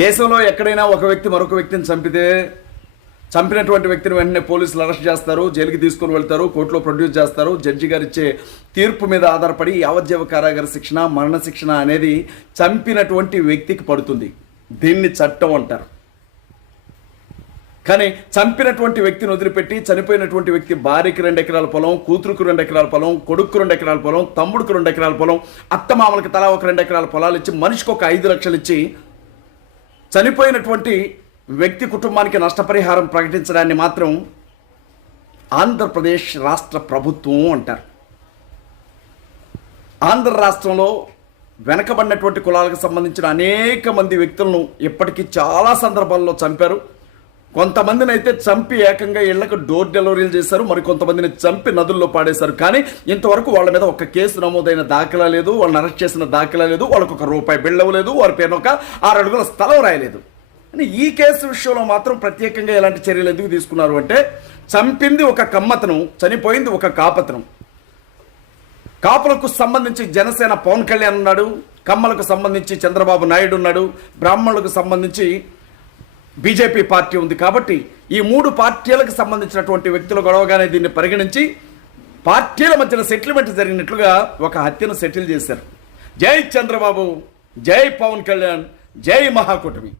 దేశంలో ఎక్కడైనా ఒక వ్యక్తి మరొక వ్యక్తిని చంపితే చంపినటువంటి వ్యక్తిని వెంటనే పోలీసులు అరెస్ట్ చేస్తారు జైలుకి తీసుకొని వెళ్తారు కోర్టులో ప్రొడ్యూస్ చేస్తారు. జడ్జి గారు ఇచ్చే తీర్పు మీద ఆధారపడి యావజ్జీవ కారాగార శిక్షణ మరణ శిక్షణ అనేది చంపినటువంటి వ్యక్తికి పడుతుంది. దీన్ని చట్టం అంటారు. కానీ చంపినటువంటి వ్యక్తిని వదిలిపెట్టి చనిపోయినటువంటి వ్యక్తి భార్యకి రెండు ఎకరాల పొలం కూతురుకు రెండు ఎకరాల పొలం కొడుకు రెండు ఎకరాల పొలం తమ్ముడికి రెండు ఎకరాల పొలం అత్తమామలకి తలా ఒక రెండు ఎకరాల పొలాలు ఇచ్చి మనిషికి ఒక ఐదు లక్షలు ఇచ్చి చనిపోయినటువంటి వ్యక్తి కుటుంబానికి నష్టపరిహారం ప్రకటించడాన్ని మాత్రం ఆంధ్రప్రదేశ్ రాష్ట్ర ప్రభుత్వం అంటారు. ఆంధ్ర రాష్ట్రంలో వెనకబడినటువంటి కులాలకు సంబంధించిన అనేక మంది వ్యక్తులను ఇప్పటికీ చాలా సందర్భాల్లో చంపారు. కొంతమందిని అయితే చంపి ఏకంగా ఇళ్ళకు డోర్ డెలివరీలు చేశారు మరి కొంతమందిని చంపి నదుల్లో పాడేశారు. కానీ ఇంతవరకు వాళ్ళ మీద ఒక కేసు నమోదైన దాఖలా లేదు వాళ్ళని అరెస్ట్ చేసిన దాఖలా లేదు వాళ్ళకు ఒక రూపాయి బిళ్ళ వారి పేరున ఒక ఆరు అడుగుల స్థలం రాయలేదు. కానీ ఈ కేసు విషయంలో మాత్రం ప్రత్యేకంగా ఎలాంటి చర్యలు ఎందుకు తీసుకున్నారు అంటే చంపింది ఒక కమ్మతను చనిపోయింది ఒక కాపతను. కాపులకు సంబంధించి జనసేన పవన్ కళ్యాణ్ ఉన్నాడు కమ్మలకు సంబంధించి చంద్రబాబు నాయుడు ఉన్నాడు బ్రాహ్మణులకు సంబంధించి బీజేపీ పార్టీ ఉంది కాబట్టి ఈ మూడు పార్టీలకు సంబంధించినటువంటి వ్యక్తుల గొడవగానే దీన్ని పరిగణించి పార్టీల మధ్యన సెటిల్మెంట్ జరిగినట్లుగా ఒక హత్యను సెటిల్ చేశారు. జై చంద్రబాబు జై పవన్ కళ్యాణ్ జై మహాకూటమి.